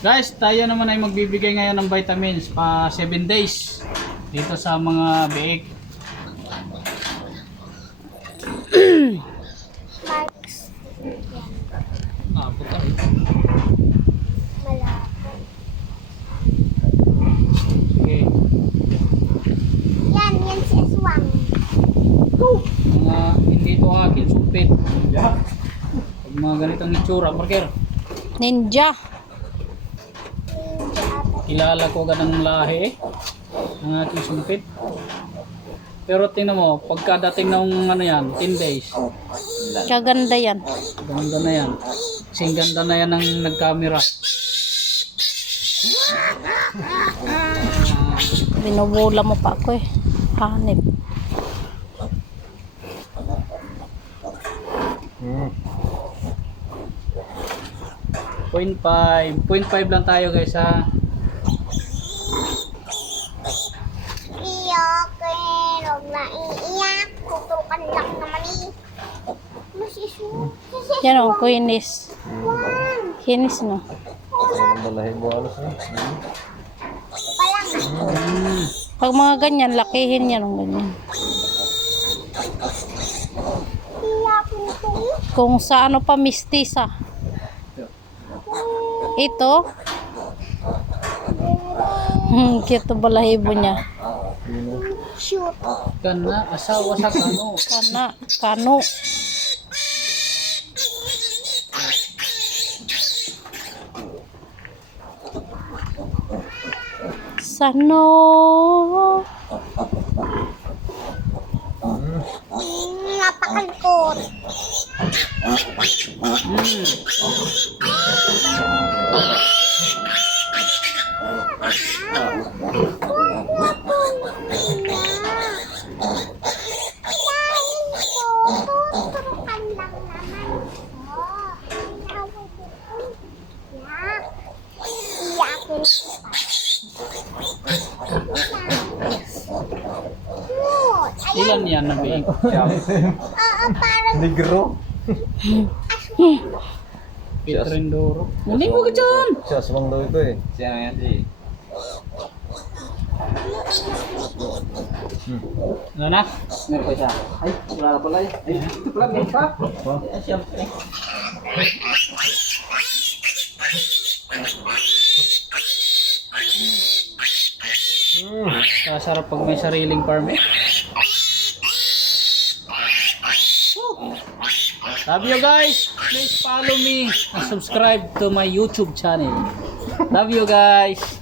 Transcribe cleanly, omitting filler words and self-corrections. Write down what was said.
Guys, tayo naman ay magbibigay ngayon ng vitamins pa 7 days dito sa mga biik. Marks. Yan. Napot tayo. Malabo. Sige. Yan si Aswang. Mga hindi to akin supit. Pag mga ganitong itsura, Parker. Ninja. Ninja ata. Kilala ko ganang lahi ng aking sumpit. Pero tingnan mo, pagkadating ng ano yan, 10 days, Kaganda yan. ganda na yan. Kasing ganda na yan ng nag-camera. Binubula mo pa ako eh. Hanip. Point 5 lang tayo guys ha. Iyak eh. Huwag na iiyak. Tutukan lang naman eh. Masisu. Yan o, kuinis. Wang. Kinis no. Palang. Pag mga ganyan, lakihin yan o ganyan. Iyak nito. Kung sa ano pa mistisa. Ito. Cute balahibo niya. Shoot. Kana, asawa sa kano. Kano. Sano. Napakalkot. Tuturukan lang naman. Iyakin. Ilan yan na biik? Parang Negro. Pitrindoro. Hindi mo ka dyan! Si Aswang daw ito eh. Siya yan si. Ano na? Meron pa siya. Ay, wala na pala eh. Ay, ito pala, meron pa. Siyempre. Kasarap pag may sariling farm eh. Love you guys. Please follow me and subscribe to my YouTube channel. Love you guys.